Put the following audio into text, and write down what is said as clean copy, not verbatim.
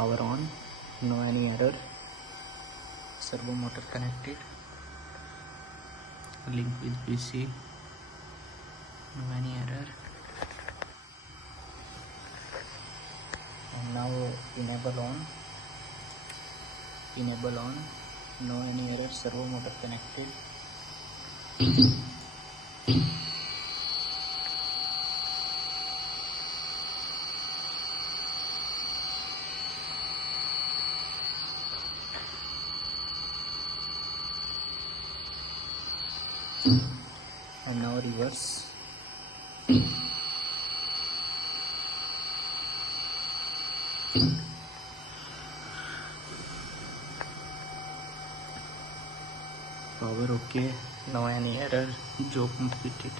power on, no any error, servo motor connected, link with PC, no any error. And now enable on, no any error, servo motor connected. And now reverse. Power okay, no any error, job completed.